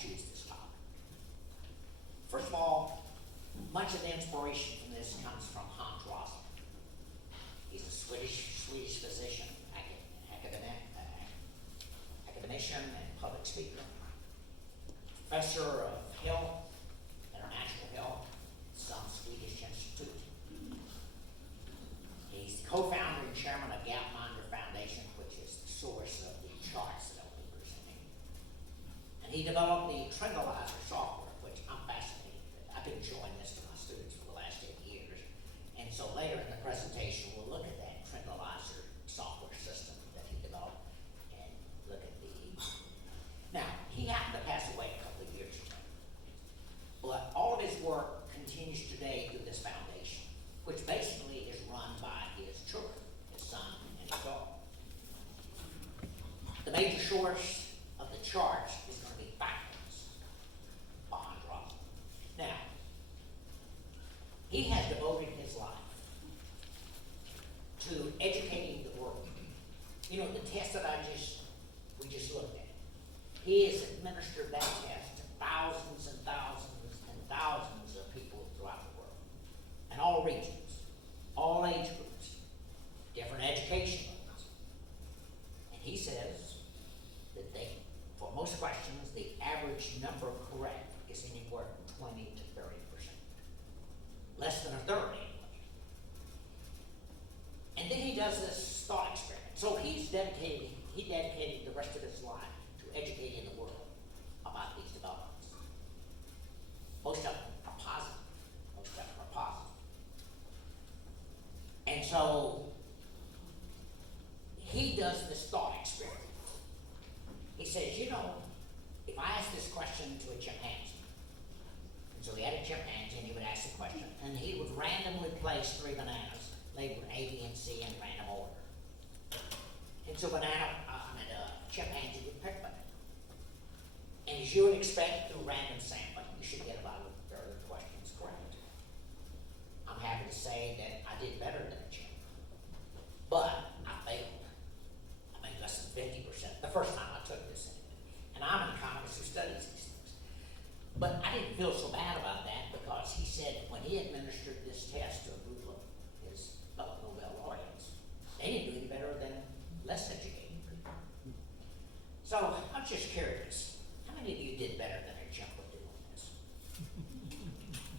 choose this topic. First of all, much of the inspiration from this comes from Hans Rosling. He's a Swedish physician, academician and public speaker, professor of health, international health, at some Swedish institute. He's the co-founder and chairman of Gapminder Foundation, which is the source of the charts that I'll be presenting. And he developed the Trendalizer software, which I'm fascinated with. I've been showing this to my students for the last 8 years. And so later in the presentation, we'll look at that Trendalizer software system that he developed and look at the. Now, he happened to pass away a couple of years ago. But all of his work continues today through this foundation, which basically is run by his children, his son and his daughter. The major source of the charts is going to be backwards behind Rob. Now, he has devoted his life to educating the world. You know, the test that we just looked at, he has administered that test to thousands and thousands and thousands of people throughout the world, in all regions, all age groups, different education levels. And he says that for most questions, the average number correct is anywhere from 20 to 30%. Less than a third anyway. And then he does this thought experiment. So he dedicated the rest of his life to educating the world about these developments. Most of them are positive. And so he does this thought experiment. He says, you know, if I ask this question to a chimpanzee, and so he had a chimpanzee and he would ask the question, and he would randomly place 3 bananas, labeled A, B, and C in random order. And so chimpanzee would pick banana. And as you would expect through random sampling, you should get about a third of the questions correct. I'm happy to say that I did better than a chimp, but I failed. I made less than 50% the first time I took this anyway. And I'm an economist who studies these things. But I didn't feel so bad about that because he said when he administered this test to a group of his fellow Nobel laureates, they didn't do any better than less educated people. So I'm just curious, how many of you did better than a chimp would do on this?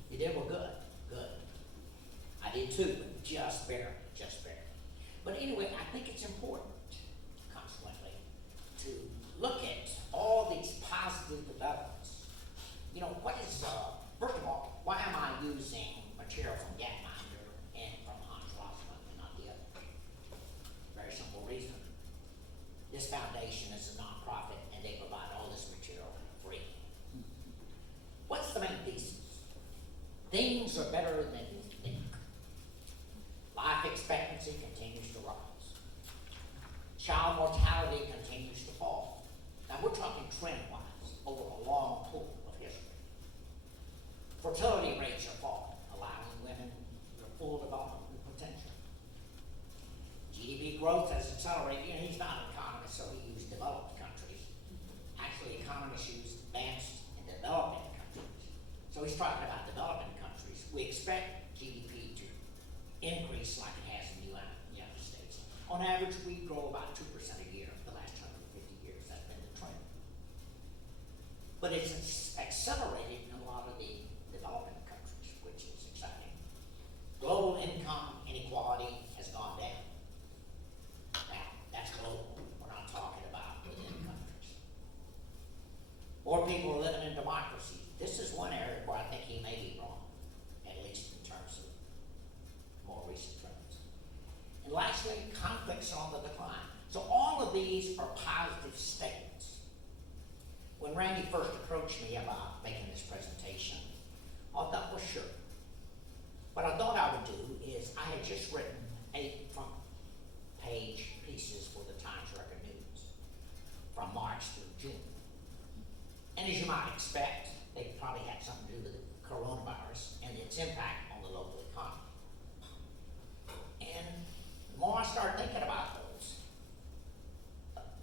You did? Well, good. I did too, but just barely. But anyway, I think it's important, consequently, to look at all these positive developments. You know, first of all, why am I using material from Gapminder and from Hans Rosling and not the other? Very simple reason. This foundation is a nonprofit and they provide all this material free. What's the main thesis? Things are better than you think. Life expectancy continues to rise. Child mortality continues to fall. Now we're talking trend-wise over a long pool of history. Fertility rates are falling, allowing women their full development potential. GDP growth has accelerated. You know, he's not an economist, so he used developed countries. Actually, economists use advanced and developing countries. So he's talking about developing countries. We expect GDP to increase like it has in the United States. On average, we grow about 2% a year the last 150 years. That's been the trend. But it's accelerated in a lot of the developing countries, which is exciting. Global income inequality has gone down. Now, that's global. We're not talking about within countries. More people are living in democracy. This is one area where I think he may be wrong, at least in terms of more recent trends. And lastly, conflicts are on the decline. So all of these are positive statements. When Randy first approached me about making this presentation, I thought, well, sure. What I thought I would do is I had just written 8 front page pieces for the Times Record News from March through June. And as you might expect, they probably had something to do with the coronavirus and its impact on the local economy. And the more I started thinking about those,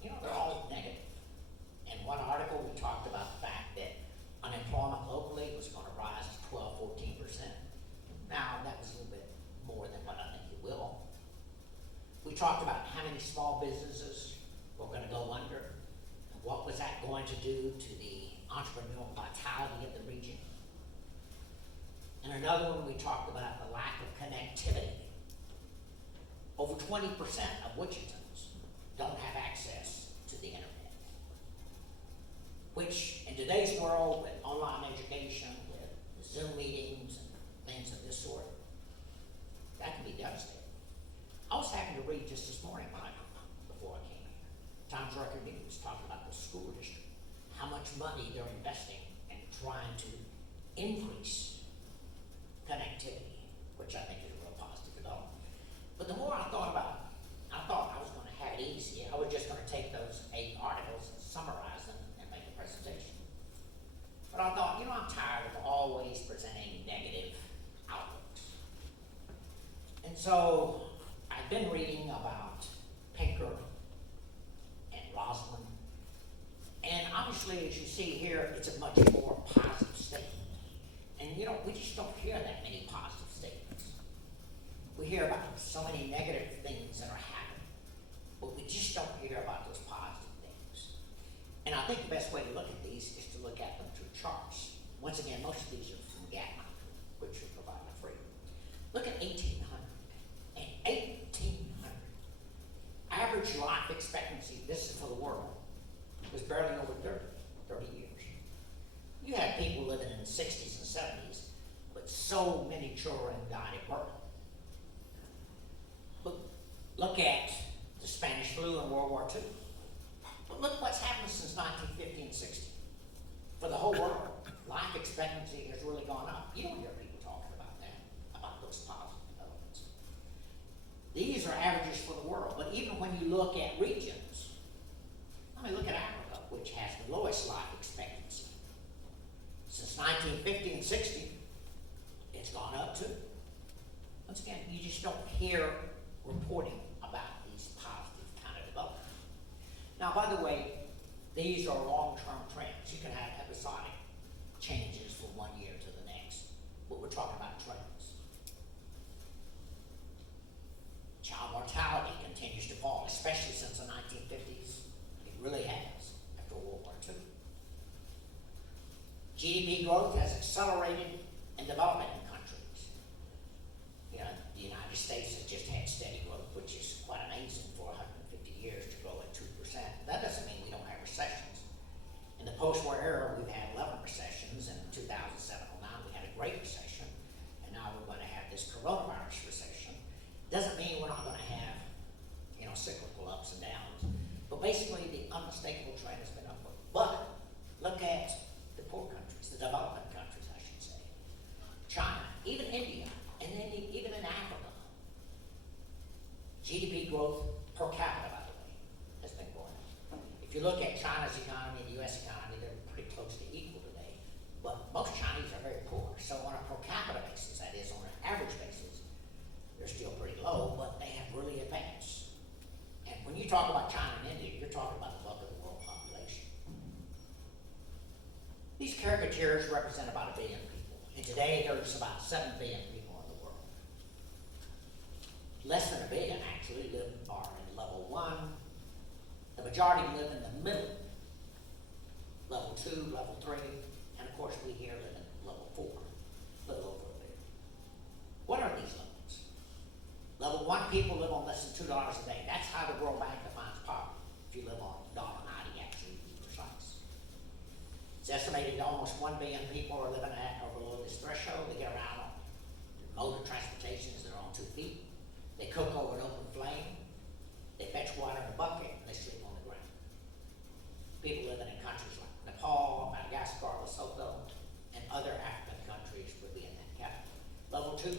you know, they're all negative. In one article, we talked about the fact that talked about how many small businesses were gonna go under, and what was that going to do to the entrepreneurial vitality of the region. And another one, we talked about the lack of connectivity. Over 20% of Wichitans don't have access to the internet, which in today's world with online education, with Zoom meetings and things of this sort, that can be devastating. I was happy to read just this morning, before I came here, Times Record News talking about the school district, how much money they're investing in trying to increase connectivity, which I think is a real positive development. But the more I thought about it, I thought I was gonna have it easy. I was just gonna take those 8 articles and summarize them and make a presentation. But I thought, I'm tired of always presenting negative outlooks. And so I've been reading about Pinker and Roslyn. And obviously, as you see here, it's a much more positive statement. And we just don't hear that many positive statements. We hear about so many negative things that are happening, but we just don't hear about those positive things. And I think the best way to look at these is to look at them through charts. Once again, most of these are from Gatma, which are provided free. Look at 1800. And 1800, average life expectancy, this is for the world, was barely over 30 years. You had people living in the 60s and 70s, but so many children died at birth. Look at the Spanish flu and World War II. But look what's happened since 1950 and 60. For the whole world, life expectancy has really gone up. You don't hear people talking about that, about those positive developments. These are averages for the world, but even when you look at regions, look at Africa, which has the lowest life expectancy. Since 1950 and 60, it's gone up too. Once again, you just don't hear reporting about these positive kind of developments. Now, by the way, these are long-term trends. You can have episodic changes from one year to the next, but we're talking about trends. Child mortality continues to fall, especially since the 1950s. It really has, after World War II. GDP growth has accelerated in developing countries. The United States has just had steady growth, which is quite amazing for 150 years to grow at 2%. That doesn't mean we don't have recessions. In the post-war era, we've had 11 recessions. In 2007-09, we had a great recession, and now we're going to have this coronavirus recession. Doesn't mean we're not going to have, cyclical ups and downs. But basically, the unmistakable trend has been upward. But look at the poor countries, the developing countries, I should say. China, even India, and then even in Africa. GDP growth per capita, by the way, has been going up. If you look at China's economy and the U.S. economy, they're pretty close to equal today. But most Chinese are very poor. So on a per capita basis, that is, on an average basis, they're still pretty low, but they have really advanced. And when you talk about China and India, you're talking about the bulk of the world population. These caricatures represent about 1 billion people. And today, there's about 7 billion people in the world. Less than 1 billion actually are in level 1. The majority live in the middle, level 2, level 3, and of course we here live in level 4, a little over 1 billion. What are these levels? Level 1 people live on less than $2 a day. That's how the World Bank defines poverty. If you live on $1.90, actually, to be precise. It's estimated that almost 1 billion people are living at or below this threshold. They get around on mode of transportation is their own 2 feet. They cook over an open flame. They fetch water in a bucket, and they sleep on the ground. People living in countries like Nepal, Madagascar, Lesotho, and other African countries would be in that category. Level 2,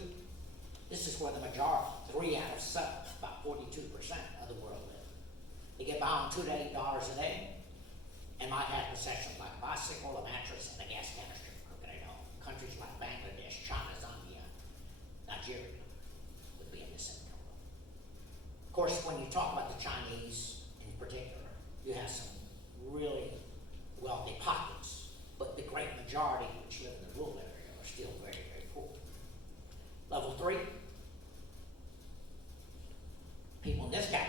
this is where the majority, 3 out of 7, about 42% of the world live. They get by on $2 to $8 a day, and might have possessions like a bicycle, a mattress, and a gas canister for cooking at home. Countries like Bangladesh, China, Zambia, Nigeria would be in this income level. Of course, when you talk about the Chinese in particular, you have some really wealthy pockets, but the great majority which live in the rural area are still very, very poor. Level 3, people in this category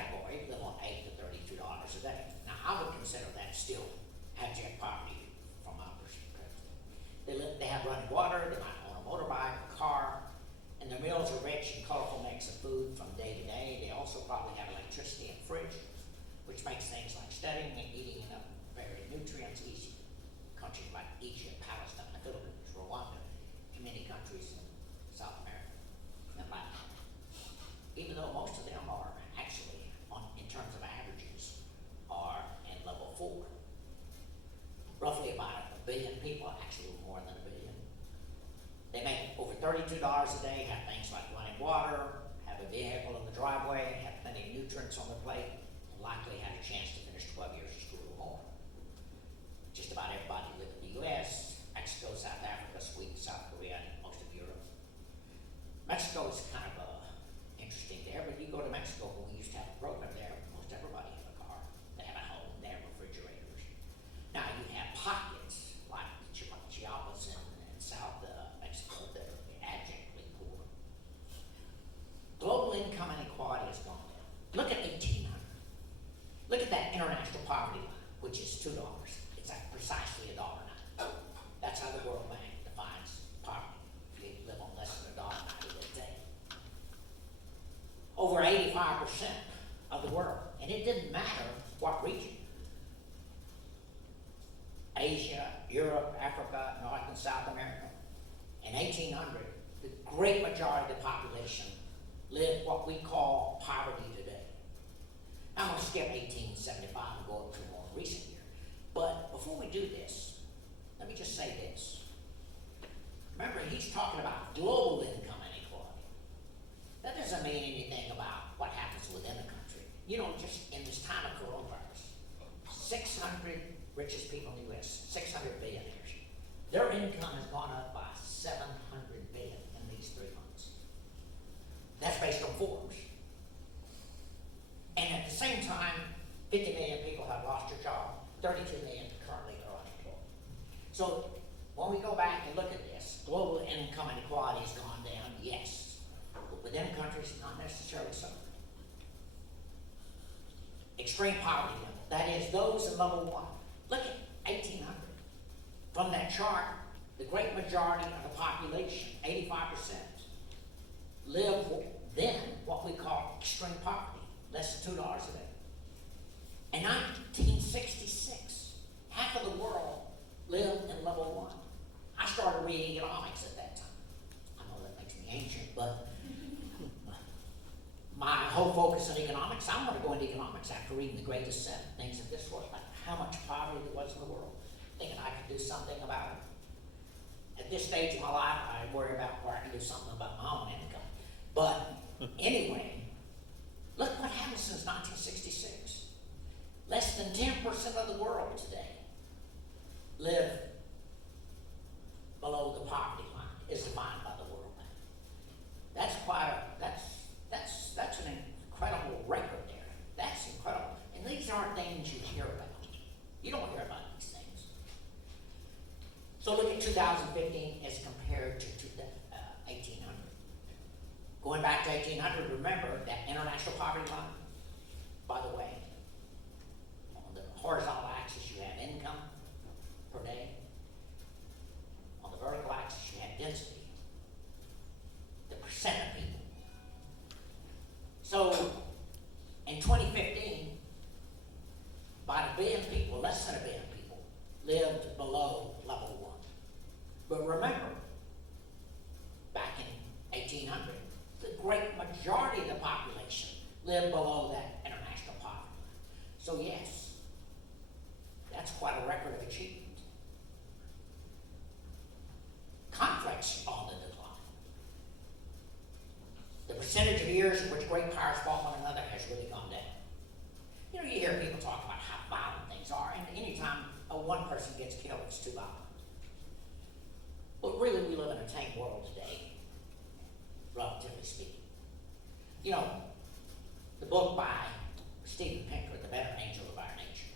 countries like Egypt, Palestine, the Philippines, Rwanda, and many countries in South America and Latin America. Even though most of them are actually, in terms of averages, are in level 4. Roughly about 1 billion people, actually more than 1 billion. They make over $32 a day, have things like running water, have a vehicle in the driveway, have plenty of nutrients on their plate, and likely have a chance to finish 12 years of school or more. Just about everybody live in the US, Mexico, South Africa, Sweden, South Korea, and most of Europe. Mexico is kind of interesting there, but you go to Mexico, when we used to have a program there, most everybody had a car. They have a home, they have refrigerators. Now you have pockets like Chiapas and South Mexico that are abjectly poor. Global income inequality has gone down. Look at 1800. Look at that international poverty line, which is $2. It's like precisely $1 now. That's how the World Bank defines poverty. If you live on less than $1.90 a day. Over 85% of the world, and it didn't matter what region. Asia, Europe, Africa, North and South America. In 1800, the great majority of the population lived what we call poverty today. I'm going to skip 1875 and go up to a more recent year. But before we do this, let me just say this. Remember, he's talking about global income inequality. That doesn't mean anything about what happens within the country. You know, just in this time of coronavirus, 600 richest people in the U.S., 600 billionaires, their income has gone up by 700 billion in these 3 months. That's based on Forbes. And at the same time, 50 million people have lost their job, 32 million currently are unemployed. So when we go back and look at this, global income inequality has gone down, yes. But within countries, not necessarily so. Extreme poverty level, that is those in level 1. Look at 1800. From that chart, the great majority of the population, 85%, live then what we call extreme poverty, less than $2 a day. In 1966, half of the world lived in level 1. I started reading economics at that time. I know that makes me ancient, but my whole focus on economics, I'm going to go into economics after reading The Great Descent, things of this sort, like how much poverty there was in the world, thinking I could do something about it. At this stage of my life, I worry about where I can do something about my own income. But anyway, look what happened since 1966. Less than 10% of the world today live below the poverty line, is defined by the World Bank. That's an incredible record there. That's incredible. And these aren't things you hear about. You don't hear about these things. So look at 2015 as compared to 1800. Going back to 1800, remember that international poverty line, by the way, on the horizontal axis you have income per day. On the vertical axis you have density, the percent of people. So in 2015, about 1 billion people, less than 1 billion people, lived below level 1. But remember, back in 1800, the great majority of the population lived below that international poverty. So yes, that's quite a record of achievement. Conflicts on the decline. The percentage of years in which great powers fought one another has really gone down. You know, you hear people talk about how violent things are, and anytime one person gets killed, it's too violent. But really, we live in a tame world today, relatively speaking. You know, the book by Steven Pinker, The Better Angel of Our Nature.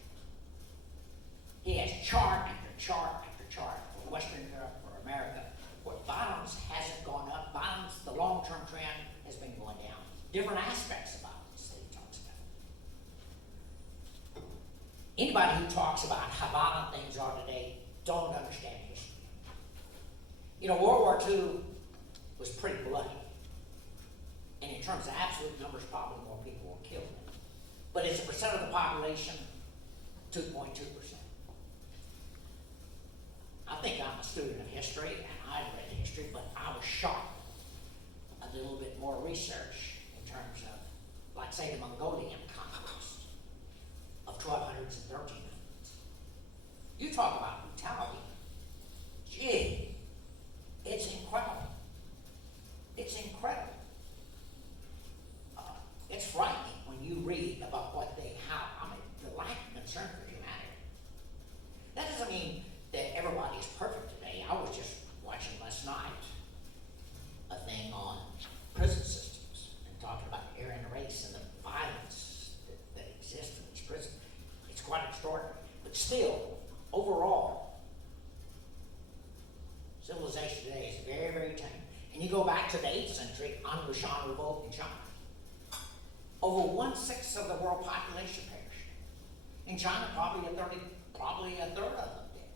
He has chart after chart after chart for Western Europe, for America, where violence hasn't gone up. Violence, the long-term trend, has been going down. Different aspects of violence that he talks about. Anybody who talks about how violent things are today don't understand history. You know, World War II was pretty bloody. And in terms of absolute numbers, probably more people were killed. But as a percent of the population, 2.2%. history, and I read the history, but I was shocked. I did a little bit more research in terms of, like, say, the Mongolian conquest of 1200s and 1300s. You talk about brutality. Gee, it's incredible. It's incredible. It's frightening when you read about what they have. I mean, the lack of concern for humanity. That doesn't mean that everybody's perfect today. I was just watching last night a thing on prison systems and talking about the Aryan race and the violence that exists in these prisons. It's quite extraordinary. But still, overall, civilization today is very, very tame. And you go back to the 8th century, under the Shan Revolt in China. Over 1/6 of the world population perished. In China, probably a third of them did.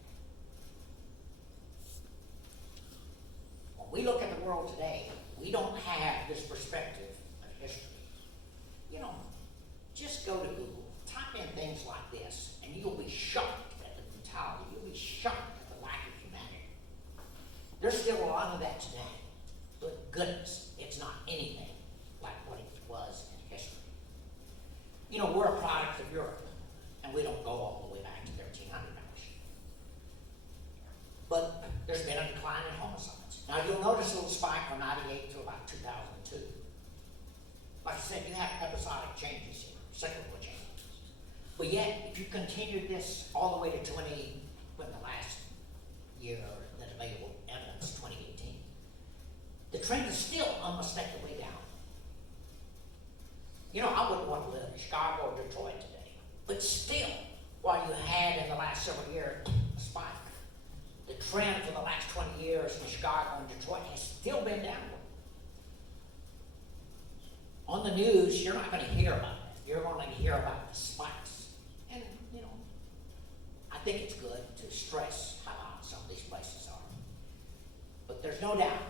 When we look at the world today, we don't have this perspective of history. You know, just go to Google, type in things like this, and you'll be shocked at the brutality. You'll be shocked at the lack of humanity. There's still a lot of that today. But goodness, it's not anything like what it was in history. You know, we're a product of Europe, and we don't go all the way back to 1300 actually. But there's been a decline in homicides. Now you'll notice a little spike from 98 to about 2002. Like I said, you have episodic changes here, cyclical changes. But yet, if you continue this all the way to the last year, that available evidence, 2018, the trend is still unmistakably down. You know, I wouldn't want to live in Chicago or Detroit today. But still, while you had in the last several years a spike, the trend for the last 20 years in Chicago and Detroit has still been downward. On the news, you're not going to hear about it. You're going to hear about the spikes. And, you know, I think it's good to stress how hot some of these places are. But there's no doubt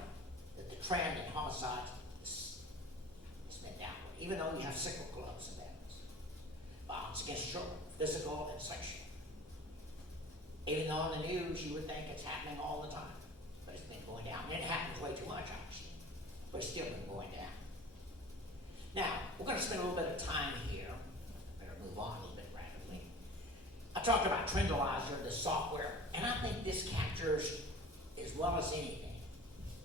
that the trend in homicides has been downward, even though you have cyclical ups and downs. Violence against children, physical and sexual. Even though on the news you would think it's happening all the time, but it's been going down. And it happens way too much, obviously, but it's still been going down. Now, we're going to spend a little bit of time here. Better move on a little bit rapidly. I talked about Trendalizer, the software, and I think this captures, as well as anything,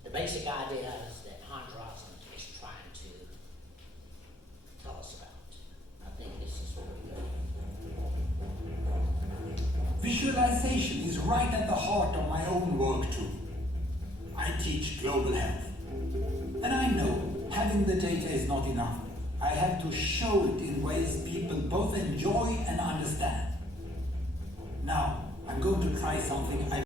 the basic ideas that Hans Rosling is trying to tell us about. I think this is really good. Visualization is right at the heart of my own work too. I teach global health. And I know having the data is not enough. I have to show it in ways people both enjoy and understand. Now, I'm going to try something I